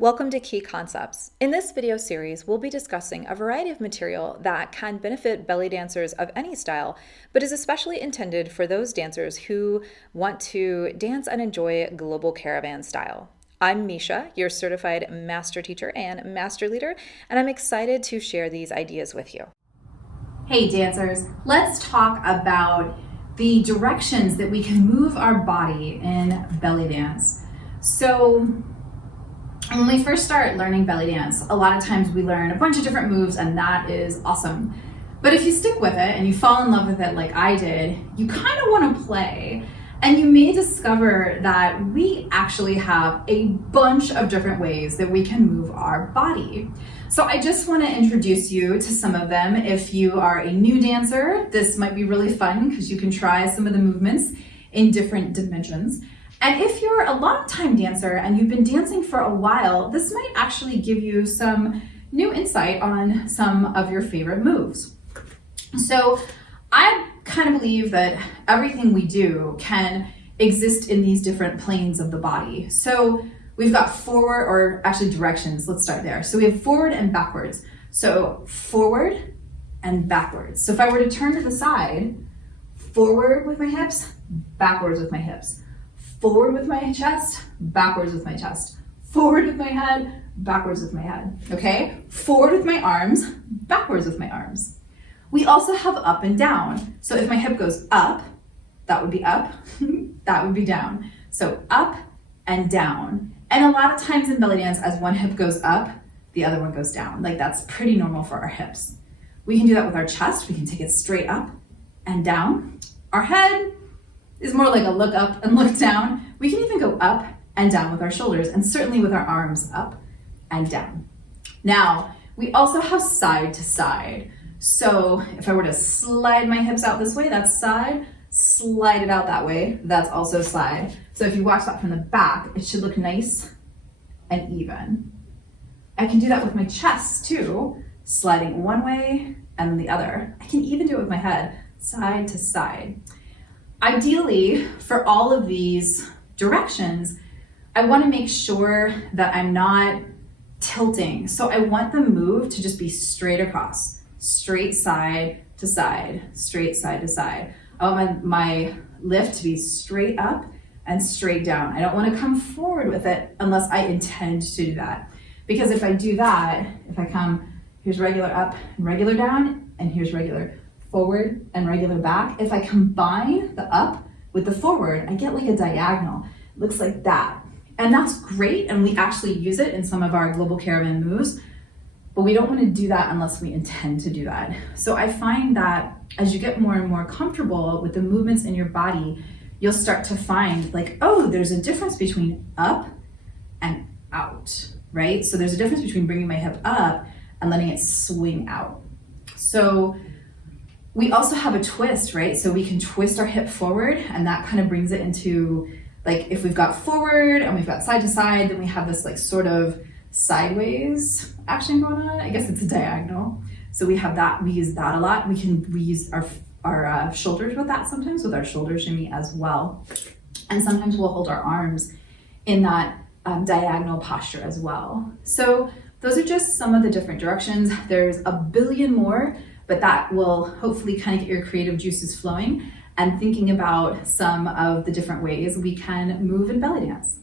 Welcome to Key Concepts. In this video series, we'll be discussing a variety of material that can benefit belly dancers of any style, but is especially intended for those dancers who want to dance and enjoy global caravan style. I'm Misha, your certified master teacher and master leader, and I'm excited to share these ideas with you. Hey dancers, let's talk about the directions that we can move our body in belly dance. So when we first start learning belly dance, a lot of times we learn a bunch of different moves and that is awesome. But if you stick with it and you fall in love with it like I did, you kind of want to play. And you may discover that we actually have a bunch of different ways that we can move our body. So I just want to introduce you to some of them. If you are a new dancer, this might be really fun because you can try some of the movements in different dimensions. And if you're a long-time dancer and you've been dancing for a while, this might actually give you some new insight on some of your favorite moves. So I kind of believe that everything we do can exist in these different planes of the body. So we've got forward, or actually directions, let's start there. So we have forward and backwards. So forward and backwards. So if I were to turn to the side, forward with my hips, backwards with my hips. Forward with my chest, backwards with my chest. Forward with my head, backwards with my head, okay? Forward with my arms, backwards with my arms. We also have up and down. So if my hip goes up, that would be up, that would be down. So up and down. And a lot of times in belly dance, as one hip goes up, the other one goes down. Like that's pretty normal for our hips. We can do that with our chest. We can take it straight up and down. Our head is more like a look up and look down. We can even go up and down with our shoulders and certainly with our arms up and down. Now, we also have side to side. So if I were to slide my hips out this way, that's side, slide it out that way, that's also side. So if you watch that from the back, it should look nice and even. I can do that with my chest too, sliding one way and then the other. I can even do it with my head, side to side. Ideally, for all of these directions, I want to make sure that I'm not tilting. So I want the move to just be straight across, straight side to side, straight side to side. I want my lift to be straight up and straight down. I don't want to come forward with it unless I intend to do that. Because if I do that, if I come, here's regular up and regular down, and here's regular forward and regular back. If I combine the up with the forward, I get like a diagonal. It looks like that. And that's great, and we actually use it in some of our global caravan moves, but we don't want to do that unless we intend to do that. So I find that as you get more and more comfortable with the movements in your body, you'll start to find like, oh, there's a difference between up and out, right? So there's a difference between bringing my hip up and letting it swing out. So we also have a twist, right? So we can twist our hip forward and that kind of brings it into like, if we've got forward and we've got side to side, then we have this like sort of sideways action going on. I guess it's a diagonal. So we have that, we use that a lot. We use our shoulders with that sometimes, with our shoulder shimmy as well. And sometimes we'll hold our arms in that diagonal posture as well. So those are just some of the different directions. There's a billion more, but that will hopefully kind of get your creative juices flowing and thinking about some of the different ways we can move in belly dance.